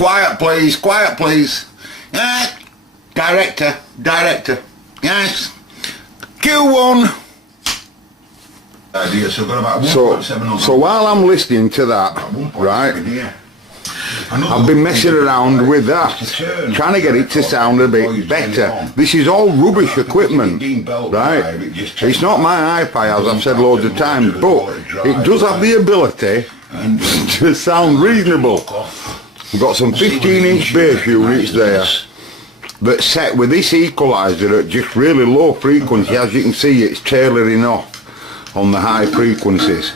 quiet please. Director. Yes. Q1. So while I'm listening to that, right, I've been messing around with that, trying to get it to sound a bit better. This is all rubbish equipment, right? It's not my hi-fi, as I've said loads of times, but it does have the ability to sound reasonable. We've got some 15-inch bass units there that's set with this equaliser at just really low frequency. As you can see, it's tailoring off on the high frequencies.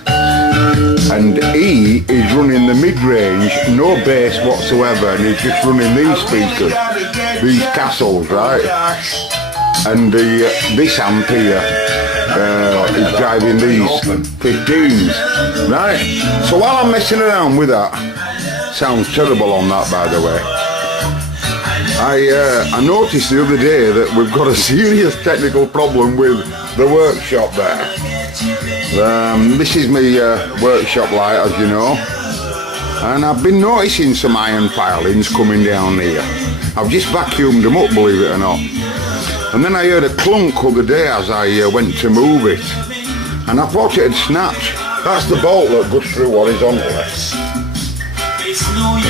And E is running the mid-range, no bass whatsoever, and he's just running these speakers, these castles, right? And this amp here is driving these 15s, right? So while I'm messing around with that, sounds terrible on that, by the way, I noticed the other day that we've got a serious technical problem with the workshop there. This is my workshop light, as you know, and I've been noticing some iron filings coming down here. I've just vacuumed them up, believe it or not, and then I heard a clunk the other day as I went to move it, and I thought it had snapped. That's the bolt that goes through horizontally.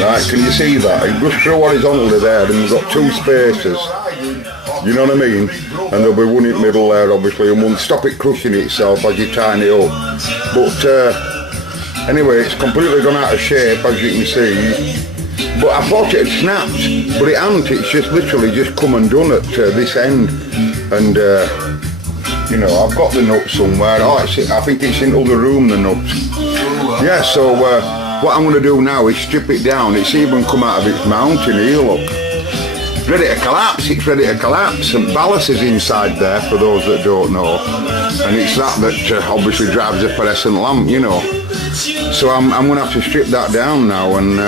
Right, can you see that? It goes through horizontally there, and we've got two spaces. You know what I mean? And there'll be one in the middle there, obviously, and won't stop it crushing itself as you tighten it up. But anyway, it's completely gone out of shape, as you can see. But I thought it had snapped, but it hasn't. It's just literally just come and done at this end. And you know, I've got the nut somewhere. Oh, I think it's in the other room, the nut. Yeah. So what I'm going to do now is strip it down. It's even come out of its mounting here. Look. Ready to collapse, it's ready to collapse, and ballast is inside there for those that don't know, and it's that obviously drives the fluorescent lamp, you know. So I'm going to have to strip that down now and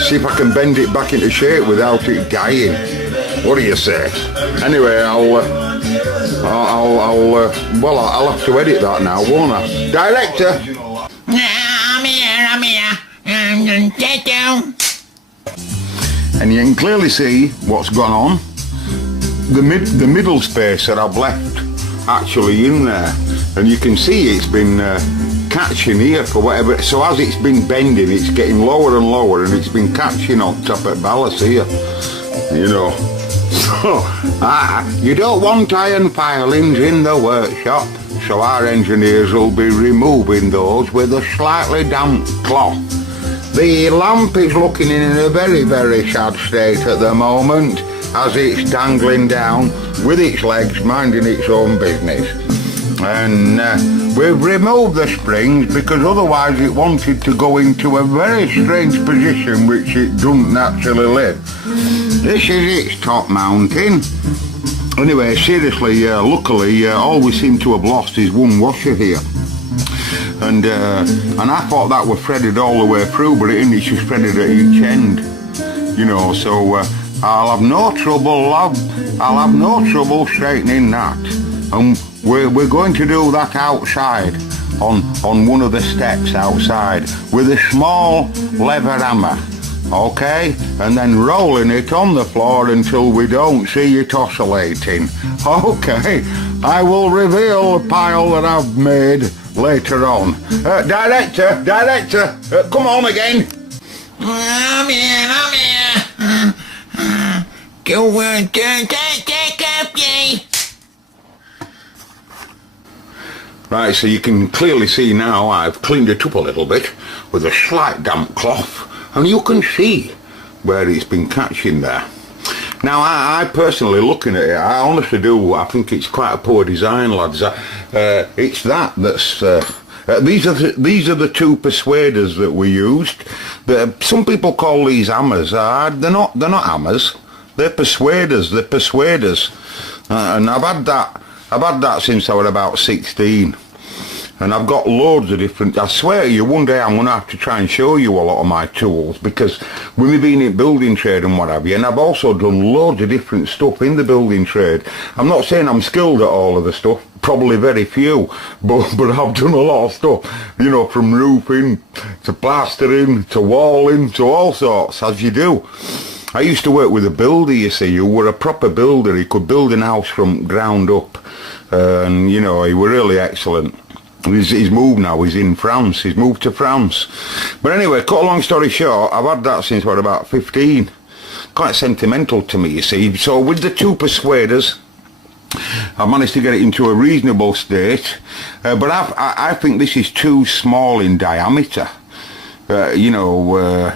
see if I can bend it back into shape without it dying. What do you say? Anyway, I'll have to edit that now, won't I? Director! I'm here. Sit down. And you can clearly see what's gone on. The middle space that I've left actually in there, and you can see it's been catching here for whatever. So as it's been bending, it's getting lower and lower, and it's been catching on top of ballast here. You know, so you don't want iron filings in the workshop, so our engineers will be removing those with a slightly damp cloth. The lamp is looking in a very, very sad state at the moment, as it's dangling down with its legs, minding its own business. And we've removed the springs because otherwise it wanted to go into a very strange position which it doesn't naturally live. This is its top mounting. Anyway, seriously, luckily all we seem to have lost is one washer here. And I thought that was threaded all the way through, but it isn't. It's just threaded at each end, you know. So I'll have no trouble. I'll have no trouble straightening that. And we're going to do that outside, on one of the steps outside, with a small lever hammer, okay? And then rolling it on the floor until we don't see it oscillating. Okay, I will reveal the pile that I've made later on. Director, come on again. I'm here. Go on, take up, ye. Right, so you can clearly see now I've cleaned it up a little bit with a slight damp cloth, and you can see where it's been catching there. Now, I personally, looking at it, I honestly do, I think it's quite a poor design, lads. It's that's... these are the two persuaders that we used. Some people call these hammers. They're not hammers. They're persuaders. They're persuaders. And I've had that since I was about 16. and I've got loads of different, I swear to you, one day I'm going to have to try and show you a lot of my tools, because with me being in building trade and what have you, and I've also done loads of different stuff in the building trade. I'm not saying I'm skilled at all of the stuff, probably very few, but I've done a lot of stuff, you know, from roofing to plastering to walling to all sorts, as you do. I used to work with a builder, you see, who were a proper builder. He could build an house from ground up, and you know, he were really excellent. He's moved now, he's in France, he's moved to France. But anyway, cut a long story short, I've had that since, what, about 15. Quite sentimental to me, you see. So with the two persuaders, I managed to get it into a reasonable state, but I think this is too small in diameter. You know,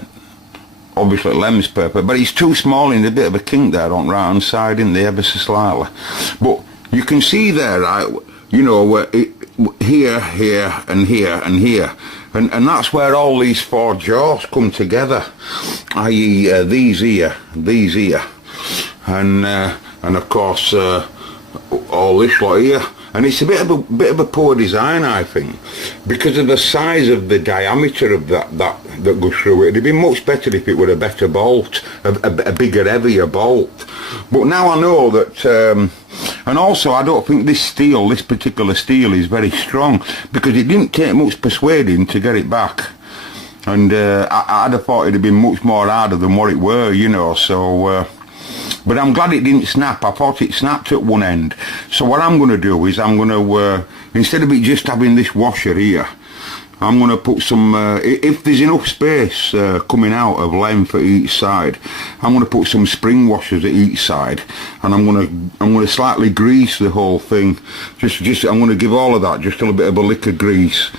obviously lens paper, but it's too small in a bit of a kink there on the right hand side, isn't there, ever so slightly. But you can see there, right, you know, here, here, and here, and here. And that's where all these four jaws come together, i.e. These here, and of course all this lot here. And it's a bit of a poor design, I think, because of the size of the diameter of that goes through it. It'd be much better if it were a better bolt, a bigger, heavier bolt. But now I know that, and also I don't think this particular steel is very strong, because it didn't take much persuading to get it back. And I'd have thought it'd have been much more harder than what it were, you know, so... but I'm glad it didn't snap. I thought it snapped at one end. So what I'm going to do is I'm going to, instead of it just having this washer here, I'm going to put some, if there's enough space coming out of length at each side, I'm going to put some spring washers at each side, and I'm going to slightly grease the whole thing. I'm going to give all of that just a little bit of a lick of grease,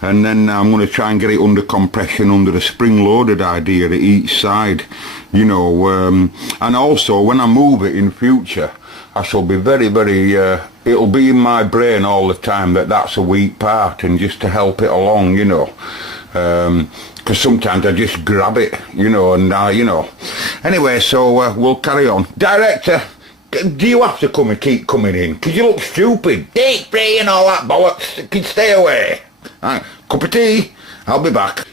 and then I'm going to try and get it under compression, under a spring-loaded idea at each side, you know. And also when I move it in future, I shall be very, very, it'll be in my brain all the time that that's a weak part, and just to help it along, you know, because sometimes I just grab it, you know, and you know. Anyway, so we'll carry on. Director, do you have to come and keep coming in? Because you look stupid. Date free and all that bollocks. Can stay away. Right, cup of tea, I'll be back.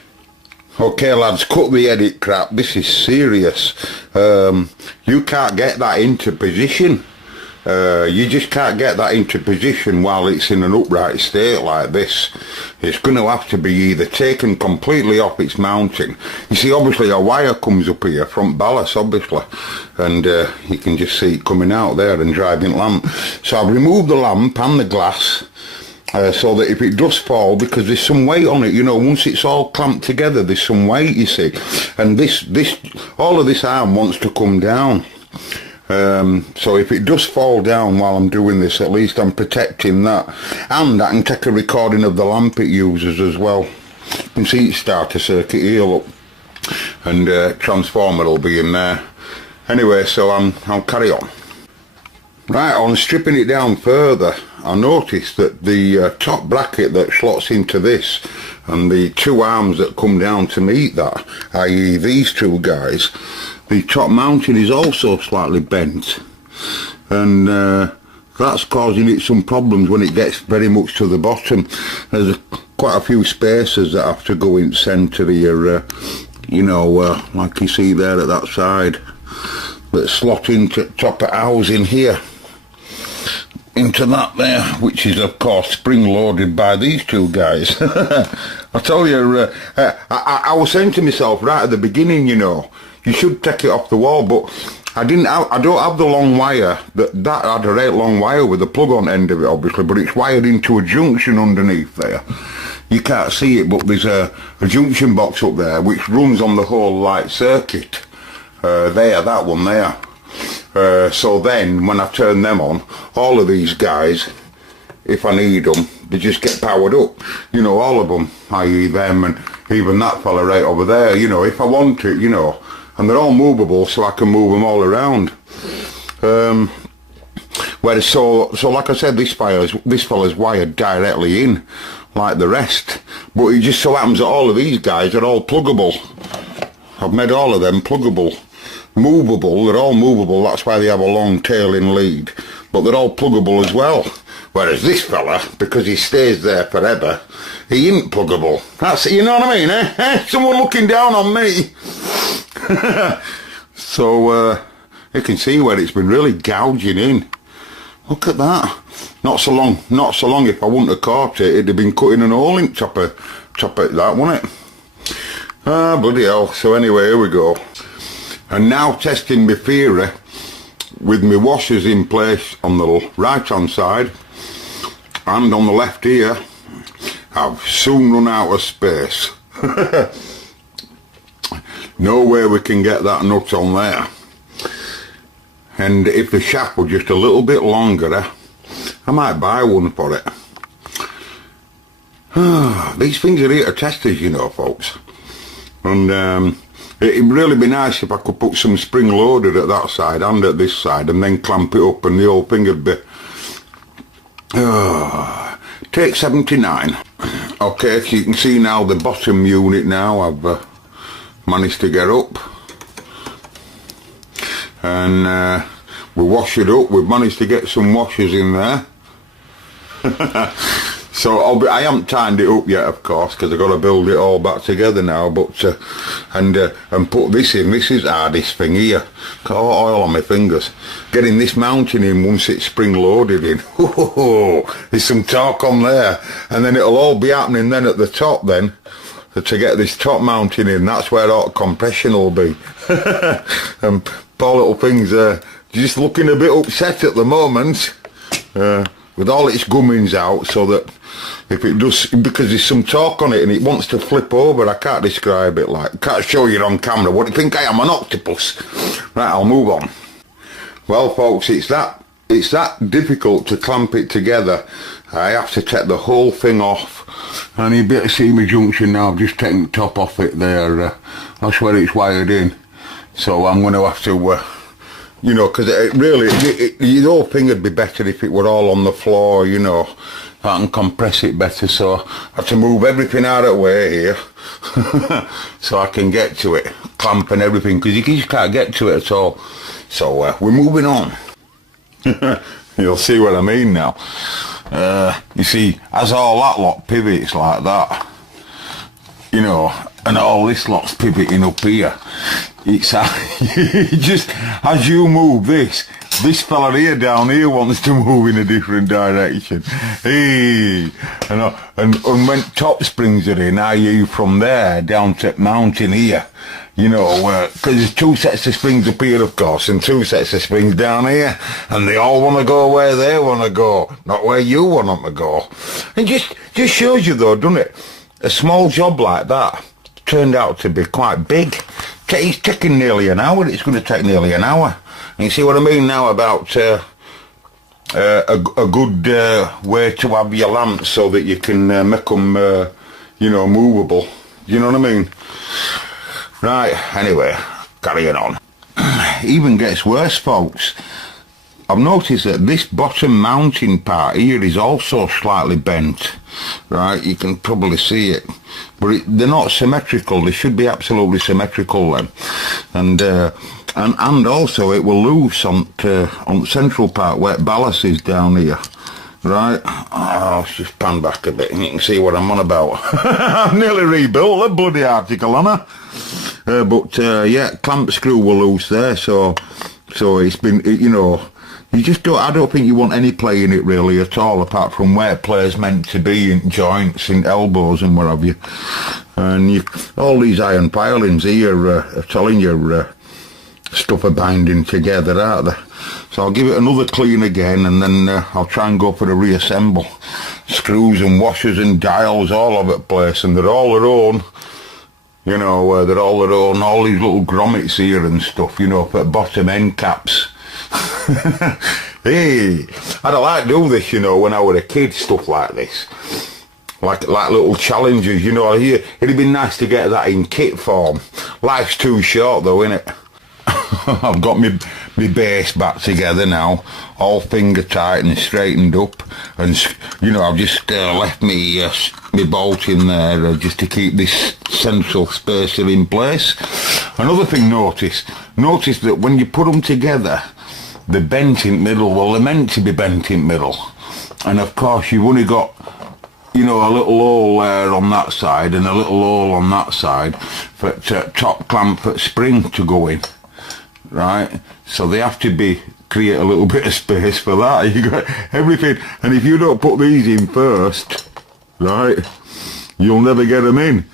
Okay lads, cut the edit crap, this is serious. You can't get that into position. You just can't get that into position while it's in an upright state like this. It's going to have to be either taken completely off its mounting. You see, obviously a wire comes up here, front ballast obviously, and you can just see it coming out there, and driving lamp. So I've removed the lamp and the glass, so that if it does fall, because there's some weight on it, you know, once it's all clamped together there's some weight, you see, and all of this arm wants to come down. So if it does fall down while I'm doing this, at least I'm protecting that, and I can take a recording of the lamp it uses as well. You can see its starter circuit here, look, and transformer will be in there. Anyway, so I'll carry on. Right, on stripping it down further, I noticed that the top bracket that slots into this, and the two arms that come down to meet that, i.e. these two guys, the top mounting is also slightly bent, and that's causing it some problems when it gets very much to the bottom. There's quite a few spacers that have to go in centre here, you know, like you see there at that side, that slot into top of housing here, into that there, which is of course spring loaded by these two guys. I tell you, I was saying to myself right at the beginning, you know, you should take it off the wall, but I don't have the long wire. That had a right long wire with the plug on end of it obviously, but it's wired into a junction underneath there. You can't see it, but there's a junction box up there which runs on the whole light circuit. There, that one there. So then when I turn them on, all of these guys, if I need them, they just get powered up, you know, all of them, i.e. them, and even that fella right over there, you know, if I want it, you know, and they're all movable, so I can move them all around. Whereas so like I said, this fella's wired directly in like the rest, but it just so happens that all of these guys are all pluggable. I've made all of them pluggable. Movable, they're all movable, that's why they have a long tail in lead, but they're all pluggable as well, Whereas this fella, because he stays there forever, he ain't pluggable. That's, you know what I mean, eh? Someone looking down on me. So, you can see where it's been really gouging in. Look at that. Not so long if I wouldn't have caught it, it'd have been cutting an hole in top of that, wouldn't it? Ah, bloody hell. So anyway, here we go. And now testing my theory with my washers in place on the right hand side and on the left here. I've soon run out of space. No way we can get that nut on there. And if the shaft were just a little bit longer, I might buy one for it. These things are here to test us, you know, folks. And it'd really be nice if I could put some spring loaded at that side and at this side and then clamp it up and the whole thing would be... Take 79. Okay, so you can see now the bottom unit now I've managed to get up. And we wash it up. We've managed to get some washers in there. So I haven't timed it up yet, of course, because I've got to build it all back together now. But and put this in. This is the hardest thing here. Got oil on my fingers. Getting this mounting in once it's spring loaded in. There's some torque on there, and then it'll all be happening then at the top then. To get this top mounting in, that's where all compression will be. And poor little things just looking a bit upset at the moment, with all its gummings out, so that if it does, because there's some torque on it and it wants to flip over, I can't describe it like, can't show you on camera. What do you think I am, an octopus? Right, I'll move on. Well folks, it's that difficult to clamp it together. I have to take the whole thing off. And you better see my junction now. I've just taken the top off it there. That's where it's wired in. So I'm going to have to, you know, because the whole thing would be better if it were all on the floor, you know. I can compress it better, so I have to move everything out of the way here. So I can get to it, clamp and everything, because you just can't get to it at all. So we're moving on. You'll see what I mean now. You see, as all that lot pivots like that, you know, and all this lot's pivoting up here, it's just as you move this fella here down here wants to move in a different direction. Hey, and when top springs are in, I hear from there down to mountain here, you know, because there's two sets of springs up here, of course, and two sets of springs down here, and they all want to go where they want to go, not where you want them to go. And just shows you though, doesn't it? A small job like that turned out to be quite big. It's taking nearly an hour. It's going to take nearly an hour. And you see what I mean now about a good way to have your lamps so that you can make them, you know, movable. You know what I mean? Right, anyway, carrying on. Even gets worse, folks. I've noticed that this bottom mounting part here is also slightly bent. Right, you can probably see it. But they're not symmetrical. They should be absolutely symmetrical then. And also it will loose on the central part where ballast is down here. Right, let's just pan back a bit and you can see what I'm on about. I've nearly rebuilt the bloody article, haven't I? But yeah, clamp screw will loose there, so it's been, you know, you just don't, I don't think you want any play in it really at all, apart from where play's meant to be, in joints, in elbows and what have you. And all these iron pilings here are telling you stuff are binding together, aren't they? So I'll give it another clean again, and then I'll try and go for a reassemble. Screws and washers and dials all over the place, and they're all their own. You know, they're all their own, all these little grommets here and stuff, you know, for bottom end caps. Hey, I'd like to do this, you know, when I was a kid, stuff like this. Like little challenges, you know. It'd be nice to get that in kit form. Life's too short though, innit? I've got my base back together now, all finger tight and straightened up, and you know, I've just left me bolt in there just to keep this central spacer in place. Another thing, notice that when you put them together, they're bent in middle. Well, they're meant to be bent in middle, And of course you've only got, you know, a little hole there on that side and a little hole on that side for top clamp for spring to go in, right? So they have to create a little bit of space for that. You got everything, and if you don't put these in first, right, you'll never get them in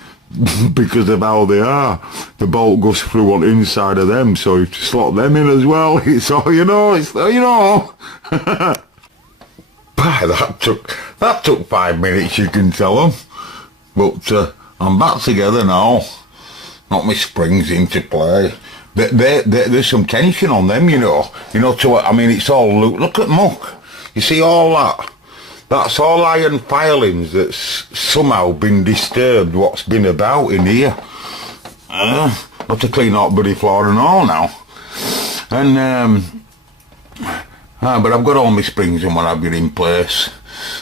because of how they are. The bolt goes through on the inside of them, so you have to slot them in as well. It's all you know. It's all you know. That took 5 minutes, you can tell them. But I'm back together now. Not my springs into play. There's some tension on them, you know. I mean, it's all look at muck. You see all that? That's all iron filings that's somehow been disturbed. What's been about in here? Got to clean out bloody floor and all now. And but I've got all my springs and what have you in place.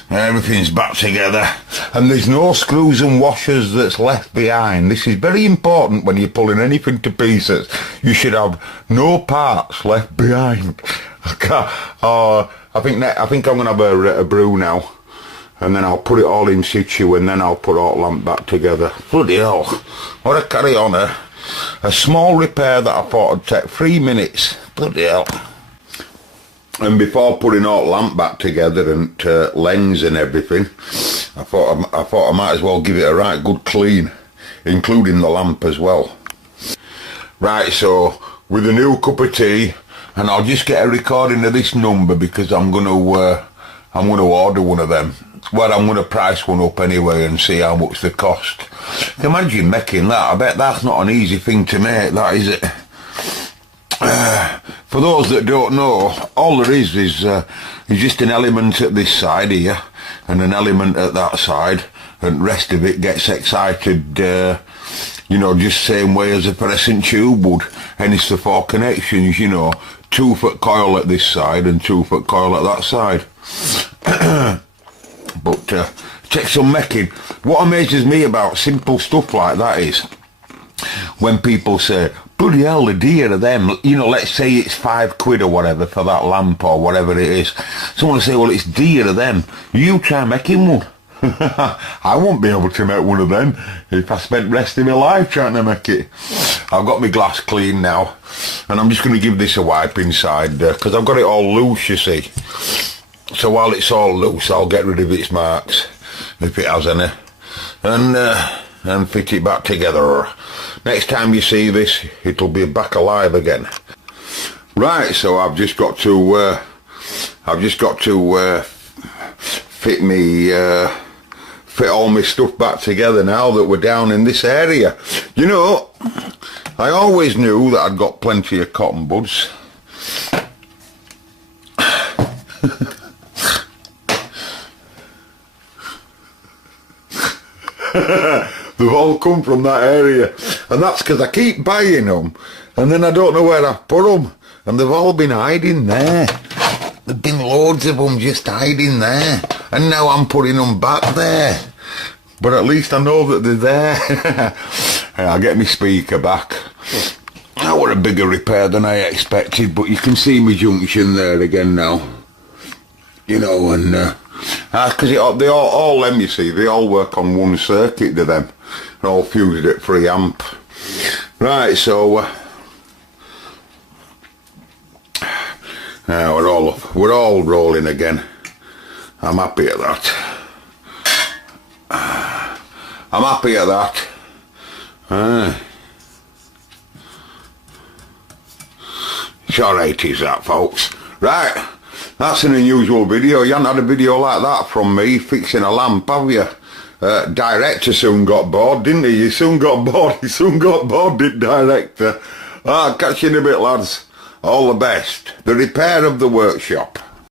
Everything's back together, and there's no screws and washers that's left behind. This is very important when you're pulling anything to pieces. You should have no parts left behind. I think I'm gonna have a brew now, and then I'll put it all in situ, and then I'll put all lamp back together. Bloody hell, what a carry on here. A small repair that I thought would take 3 minutes. Bloody hell. And before putting all lamp back together and lens and everything, I thought I might as well give it a right good clean, including the lamp as well. Right, so with a new cup of tea, and I'll just get a recording of this number because I'm gonna order one of them. Well, I'm gonna price one up anyway and see how much they cost. Imagine making that. I bet that's not an easy thing to make, that is it? For those that don't know, all there is just an element at this side here and an element at that side, and the rest of it gets excited, you know, just same way as a fluorescent tube would. Hence the 4 connections, you know, 2-foot coil at this side and 2-foot coil at that side. But take some making. What amazes me about simple stuff like that is when people say, bloody hell, the dear of them, you know, let's say it's £5 or whatever for that lamp or whatever it is. Someone will say, well, it's dear of them. You try making one. I won't be able to make one of them if I spent the rest of my life trying to make it. I've got my glass clean now, and I'm just going to give this a wipe inside because I've got it all loose, you see. So while it's all loose, I'll get rid of its marks, if it has any, and fit it back together. Next time you see this, it'll be back alive again. Right, so I've just got to fit all my stuff back together now that we're down in this area. You know, I always knew that I'd got plenty of cotton buds. They've all come from that area, and that's because I keep buying them and then I don't know where I've put them, and they've all been hiding there. There've been loads of them just hiding there, and now I'm putting them back there, but at least I know that they're there. I'll get my speaker back. That was a bigger repair than I expected, but you can see my junction there again now, you know, and because they all them, you see, they all work on one circuit to them. They're all fused at 3 amp. Right, so now we're all rolling again. I'm happy at that. I'm happy at that. It's alright, is that, folks? Right. That's an unusual video. You haven't had a video like that from me fixing a lamp, have you? Director soon got bored, didn't he? He soon got bored, did director. Catch you in a bit, lads. All the best. The repair of the workshop.